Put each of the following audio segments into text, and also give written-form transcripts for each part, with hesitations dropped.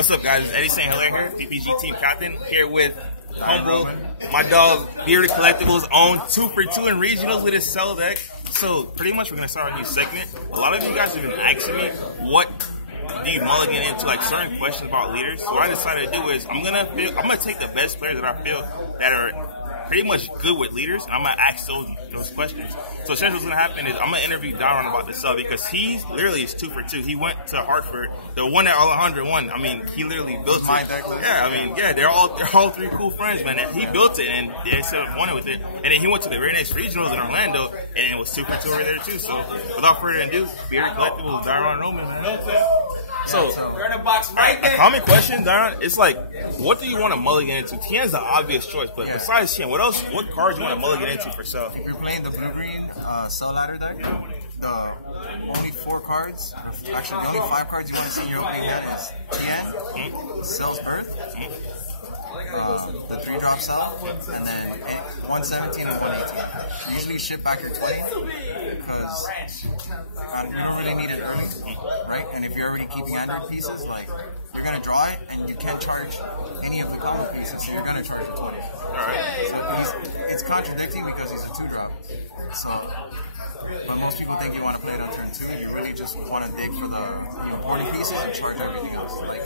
What's up, guys? It's Eddie St. Hilaire here, PPG Team Captain, here with Humble, my dog, Bearded Collectibles, own 2 for 2 in regionals with his cell deck. So, pretty much, we're going to start a new segment. A lot of you guys have been asking me, what do you mulligan into, like, certain questions about leaders. So what I decided to do is, I'm gonna take the best players that I feel that are pretty much good with leaders, and I'm gonna ask those questions. So essentially what's gonna happen is I'm gonna interview Dairon about the cell because he literally is 2 for 2. He went to Hartford, the one that Alejandro won. I mean, he literally built my it. deck. Yeah, I mean, yeah, they're all 3 cool friends, man. And he built it, and they set up one with it. And then he went to the very next regionals in Orlando, and it was 2 for 2 over there too. So without further ado, Bearded Collectibles Dairon Roman. So, we're in a box right there. A common question, Dairon, it's like, what do you want to mulligan into? Tien's the obvious choice, but besides Tien, what cards do you want to mulligan into for cell? If you're playing the blue-green cell ladder deck, the only 4 cards, actually the only 5 cards you want to see in your opening hand is Tien, Cell's Birth, the 3-drop cell, and then 117 and 118. Usually ship back your 20 because you don't really need it early, right? And if you're already keeping Android pieces, like, you're going to draw it and you can't charge any of the common pieces, so you're going to charge the 20. Alright. So it's contradicting because he's a 2-drop. So, but most people think you want to play it on turn 2. You really just want to dig for the important pieces and charge everything else. Like,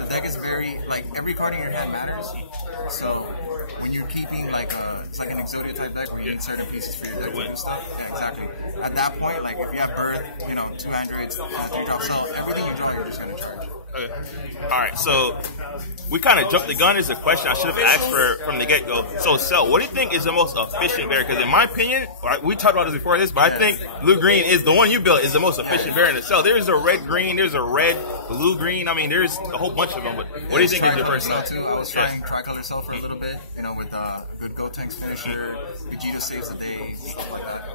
the deck is very, like, every card in your hand matters. So when you're keeping it's like an Exodia type deck where you need certain pieces for your deck to do stuff. Yeah, exactly. At that point, like, if you have Birth, 2 androids, 3-drop cell, everything you draw, you're just going to charge. Okay. Alright, so we kind of jumped the gun. Is a question I should have asked from the get-go. So, Cell, what do you think is the most efficient variant? Because in my opinion, we talked about this before this, but I think blue-green is the one you built is the most efficient variant of Cell. There's a red-green, there's a red, blue-green. I mean, there's a whole bunch of them. But what do you think is your first Cell? I was trying tricolor Cell for a little bit, with a good Gotenks finisher, Vegeta saves the day, stuff like that.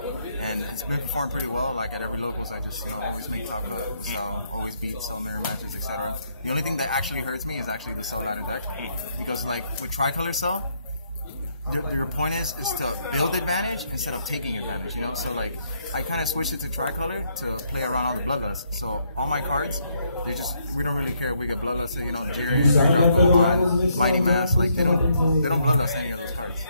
And it's been performing pretty well. Like, at every locals, I just always make top of it. So always beat Cell mirror matches, etc. The only thing that actually hurts me is actually the Cell ladder deck, because like with tricolor Cell, your point is to build advantage instead of taking advantage, So like I kind of switched it to tricolor to play around all the bloodlusts. So all my cards, we don't really care if we get bloodlust, Jerry, Mighty Mass, like they don't bloodlust any of those cards.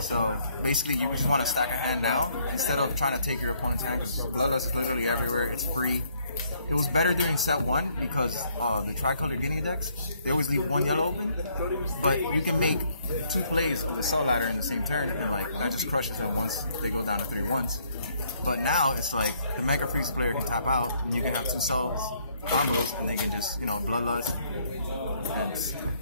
So basically you just want to stack a hand now instead of trying to take your opponent's hand, because bloodlust is literally everywhere. It's free. It was better during set 1 because the tricolor Guinea decks, they always leave 1 yellow open, but you can make 2 plays with a cell ladder in the same turn, and like that just crushes it once they go down to 3 once. But now it's like the Mega Freeze player can tap out, and you can have 2 cells combos, and they can just bloodlust. And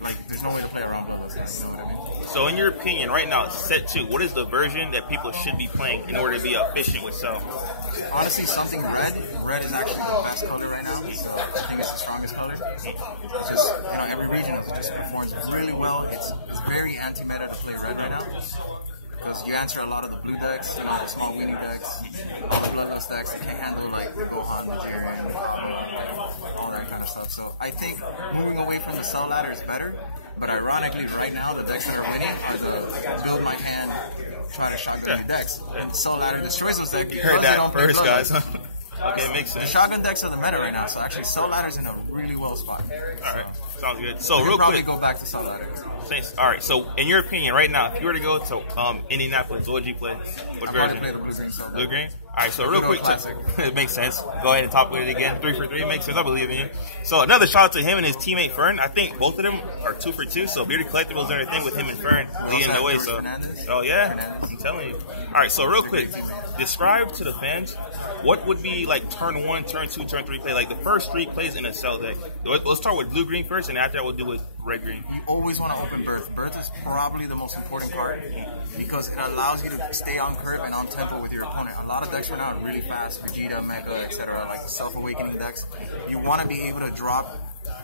like there's no way to play around bloodlust. You know what I mean? So in your opinion, right now, set 2, what is the version that people should be playing in order to be efficient with Cell? Honestly, something red. Red is actually the best color right now. So I think it's the strongest color. It's just every region it just performs really well. It's very anti-meta to play red right now, because you answer a lot of the blue decks, the small weenie decks, all the bloodlust decks. They can't handle like Gohan, Vegeta, all that kind of stuff. So I think moving away from the Cell ladder is better. But ironically, right now the decks that are winning are the build my hand, try to shotgun your decks, and the Cell ladder destroys those decks. You heard that first, guys. Okay, it makes sense. The shotgun decks are the meta right now, so actually Cell ladder's in a really well spot. Alright, sounds good. So real probably quick, go back to Cell ladder. Alright, so in your opinion, right now, if you were to go to Indianapolis, what would you play? What version? Play the blue-green Cell. Blue-green? Alright, so real quick, it makes sense. Go ahead and top with it again. 3 for 3 makes sense. I believe in you. So another shout out to him and his teammate Fern. I think both of them are 2 for 2. So Bearded Collectibles doing their thing with him and Fern leading the way. So, oh yeah, I'm telling you. Alright, so real quick, describe to the fans what would be like turn 1, turn 2, turn 3 play, like the first 3 plays in a Cell deck. Let's start with blue-green first, and after that we'll do with red-green. You always want to open Birth. Birth is probably the most important card because it allows you to stay on curve and on tempo with your opponent. A lot of decks right now are really fast, Vegeta, Mega, etc., like self-awakening decks. You want to be able to drop,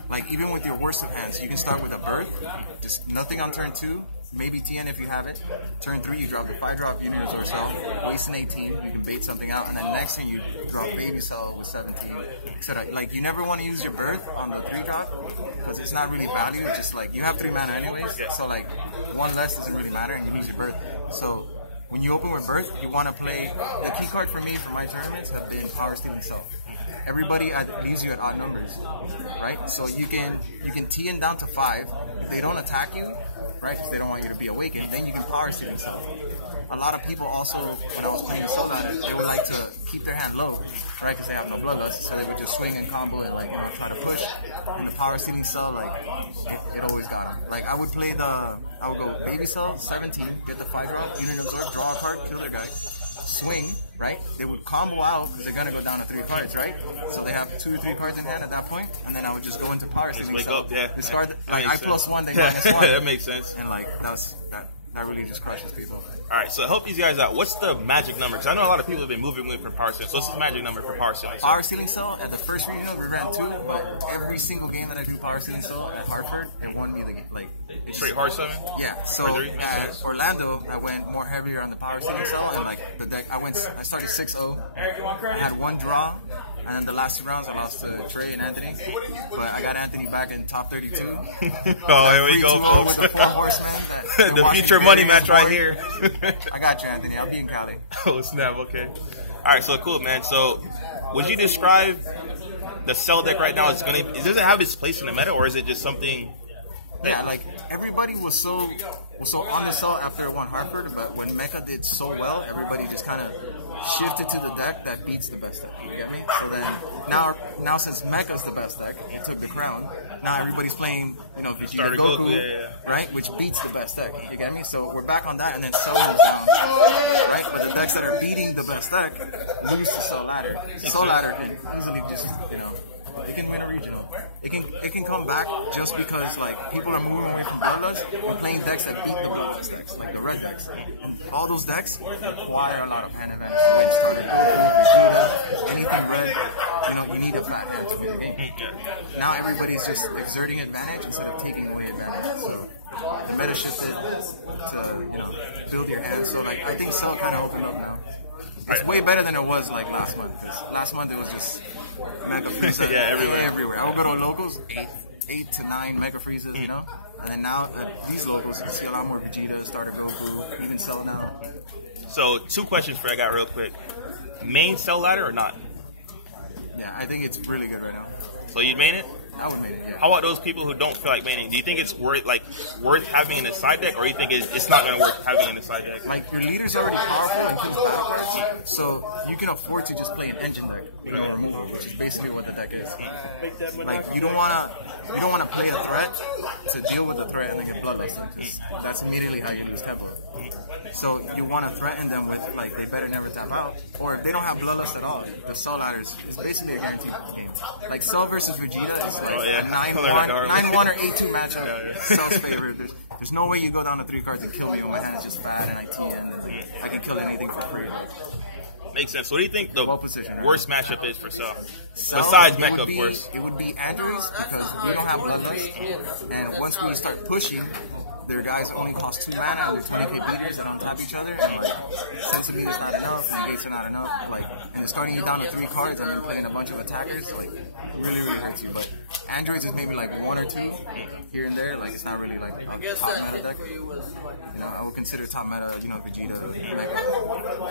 like even with your worst of hands, you can start with a Birth, just nothing on turn 2, maybe Tien if you have it. Turn 3, you drop a 5-drop unit or Cell, waste an 18, you can bait something out, and then next thing you drop Baby Cell with 17, etc. Like, you never want to use your Birth on the 3-drop, because it's not really valued, just like, you have 3 mana anyways, so like, 1 less doesn't really matter, and you use your Birth. So, when you open with Birth, you want to play, the key card for me for my tournaments have been Power Stealing Cell. everybody leaves you at odd numbers, right? So you can tee in down to 5. If they don't attack you, right, because they don't want you to be awakened, then you can power ceiling cell. A lot of people also, when I was playing Soul Ladder, they would like to keep their hand low, right, because they have no bloodlust, so they would just swing and combo and like, you know, try to push. And the power ceiling cell, like, it always got them. Like, I would go baby cell, 17, get the 5-drop, unit absorb, draw a card, kill their guy, swing, right? They would combo out because they're gonna go down to 3 cards, right? So they have 2 or 3 cards in hand at that point, and then I would just go into power ceiling. Wake up, yeah. Discard, like I +1, they -1. That makes sense. And like that really just crushes people. All right, so help these guys out. What's the magic number? Because I know a lot of people have been moving with from power ceiling. So what's the magic number for power ceiling? Power ceiling cell at the first regional we ran 2, but every single game that I do power ceiling cell at Hartford, it won me the game. Like straight hard 7. Yeah. So at Orlando, I went more heavier on the power ceiling cell, and like the deck, I started 6-0. I had 1 draw, and then the last 2 rounds I lost to Trey and Anthony, but I got Anthony back in top 32. Oh, here we go, folks. With the 4 horsemen. The future money match right here. I got you, Anthony. I'll be in Cali. Oh, snap. Okay. All right, so cool, man. So would you describe the cell deck right now? Does it have its place in the meta, or is it just something? Yeah, like everybody was so on the cell after it won Hartford, but when Mecha did so well, everybody just kind of shifted to the deck that beats the best deck. You get me? So then now since Mecha's the best deck, he took the crown. Now everybody's playing, you know, Vegeta Goku, right? Which beats the best deck. You get me? So we're back on that, and then Cell moves down, right? But the decks that are beating the best deck lose to Soul Ladder. Soul Ladder can easily just, you know, it can win a regional. It can come back just because like people are moving away from Bloodlust and playing decks that beat the Bloodlust decks, like the red decks. And all those decks require a lot of hand advantage. Which started Vegeta, anything red, you know, you need a fat hand to win the game. Now everybody's just exerting advantage instead of taking away advantage. So the meta shifted to, you know, build your hand. So like I think Cell kind of opened up now. It's way better than it was like last month. Last month it was just Mega Freeza everywhere. I would go to locals, 8 to 9 Mega Freezes, you know? And then now at these locals, you see a lot more Vegeta, starter Goku, even Cell now. So 2 questions for I got real quick. Main Cell Ladder or not? Yeah, I think it's really good right now. So you'd main it? I would main it, yeah. How about those people who don't feel like maining? Do you think it's worth having in the side deck, or you think it's not going to work having in the side deck? Like your leader's already powerful and keeps battle cards, so you can afford to just play an engine deck, you know, which is basically what the deck is. Like you don't wanna play a threat to deal with the threat and then get bloodlust. That's immediately how you lose tempo. So you want to threaten them with like they better never tap out, or if they don't have bloodlust at all, the Soul Ladder is basically a guarantee for this game. Like Cell versus Vegeta is like a 9-1 or 8-2 matchup. Cell's favorite. There's no way you go down to 3 cards and kill me when my hand is just bad and I tee and I can kill anything for free. Makes sense. So what do you think the worst matchup is for Cell? Cell besides Mecha, of course. It would be Andrews because we don't have bloodlust, and once we start pushing, their guys only cost 2 mana and they're 20k beaters and on top of each other. And like, Sensibility's not enough, negates are not enough. Like, and they're starting you down to 3 cards and you're playing a bunch of attackers. So like, really hurts you. But Androids is maybe like 1 or 2 here and there. Like, it's not really like a top meta deck. You know, I would consider top meta, you know, Vegeta, Mega,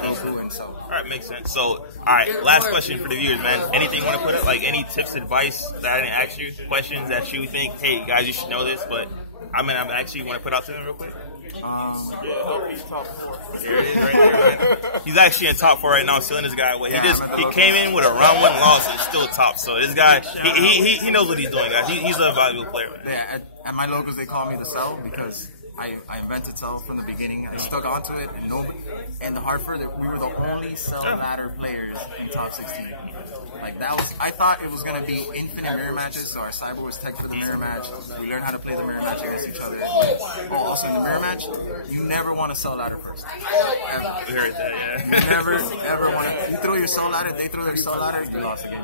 Goku, and so. All right, makes sense. So, all right, last question for the viewers, man. Anything you want to put up? Like, any tips, advice that I didn't ask you? Questions that you think, hey, guys, you should know this, but I mean, I actually want to put out to them real quick. He's top 4. Here it is, right there. Right? He's actually in top 4 right now, still in this guy. He came in with a round 1 loss and still top. So this guy, he knows what he's doing, guys. He's a valuable player. Man. Yeah, at my locals they call me the Cell because I invented Cell from the beginning. I stuck onto it, and nobody. And the Hartford, we were the only Cell Ladder players in top 16. Like that was, I thought it was gonna be infinite mirror matches. So our cyber was tech for the mirror match. We learned how to play the mirror match against each other. But also in the mirror match, you never want to Cell Ladder first. Ever. You never ever want to. You throw your Cell Ladder, they throw their Cell Ladder, you lost again.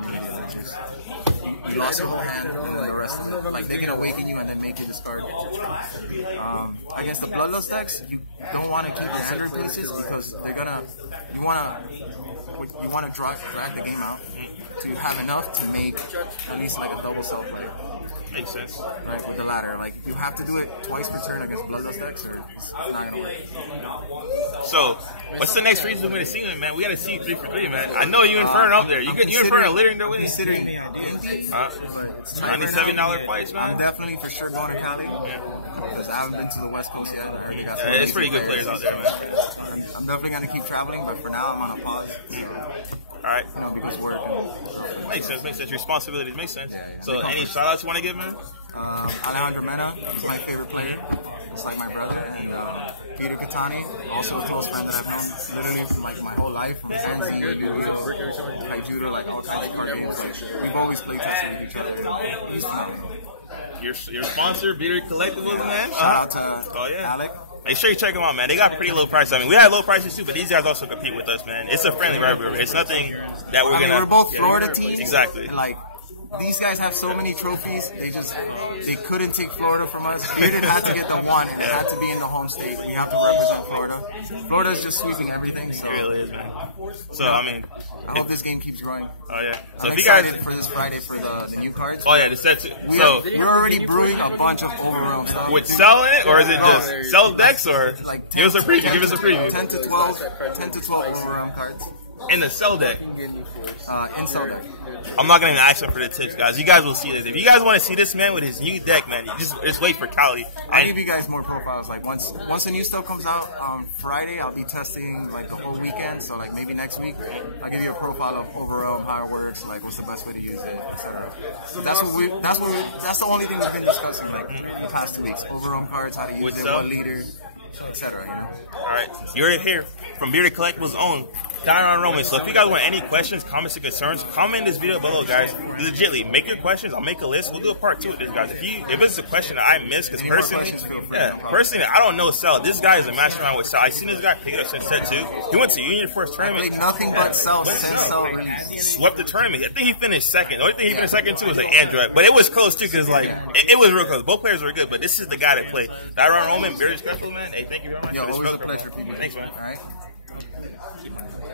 You lost your whole hand and then the rest of it. Like they can awaken you and then make you discard. Against the Bloodlust decks, you don't want to keep your Android pieces because they're gonna. You want to drag the game out to have enough to make at least like a double cell play. Makes sense. Right, with the ladder. Like, you have to do it twice per turn against Bloodlust decks, or it's not gonna work. So, what's the next reason we're going to see him, man? We got to see you 3 for 3, man. I know you and Fern up there. You and Fern are littering their way. Considering the indie, $97 price, man. I'm definitely for sure going to Cali. Yeah. Because I haven't been to the West Coast yet. I heard they got some It's pretty good players out there, man. I'm definitely going to keep traveling, but for now I'm on a pause. All right. You know, because work. Makes sense. Responsibilities make sense. Yeah. So, any shout outs you want to give, man? Alejandro Mena is my favorite player. It's like my brother. And Peter Catani, also a close friend that I've known literally from like my whole life, from Zenzi, Yu-Gi-Oh, Kaijudo, like all kinds of card games. Like, we've always played tested with each other. He's phenomenal. Your sponsor, Bearded Collectibles, man. Shout out to Alec. Make sure you check them out, man. They got pretty low prices. I mean, we had low prices too, but these guys also compete with us, man. It's a friendly rivalry. It's nothing that we're gonna. We're both Florida teams. Exactly. And like, these guys have so many trophies. They couldn't take Florida from us. Bearded had to get the one, and it had to be in the home state. We have to represent Florida. Florida's just sweeping everything. So. It really is, man. So I mean, I hope this game keeps growing. Oh yeah. So I'm if you guys excited for this Friday for the new cards. Oh yeah, the set. We're already brewing a bunch of overwhelm stuff. With selling it, or is it just sell decks, or like give us a preview? Give us a preview. 10 to 12 overwhelm cards. In the sell deck. In sell deck. I'm not gonna even ask him for the tips, guys. You guys will see this. If you guys want to see this man with his new deck, man, just wait for Cali. I'll give you guys more profiles. Like once the new stuff comes out on Friday, I'll be testing like the whole weekend. So like maybe next week, I'll give you a profile of overall how it works, like what's the best way to use it, etc. That's the only thing we've been discussing like the past 2 weeks. Overall cards, how to use it, what leader, etc. You know. All right, you heard it here from Bearded Collectibles' own Dairon Roman. So if you guys want any questions, comments, and concerns, comment in this video below, guys. Legitly, make your questions. I'll make a list. We'll do a part 2 of this, guys. If it's a question that I missed, because personally, I don't know Cell. This guy is a mastermind with Cell. I seen this guy pick it up since set 2. He went to Union for his tournament. I played nothing but Cell since Cell released. He swept the tournament. I think he finished second. The only thing he finished second to was like Android, but it was close too, because like it was real close. Both players were good, but this is the guy that played. Dairon Roman, very special, man. Hey, thank you very much. Yo, always a pleasure. Thanks, man. All right.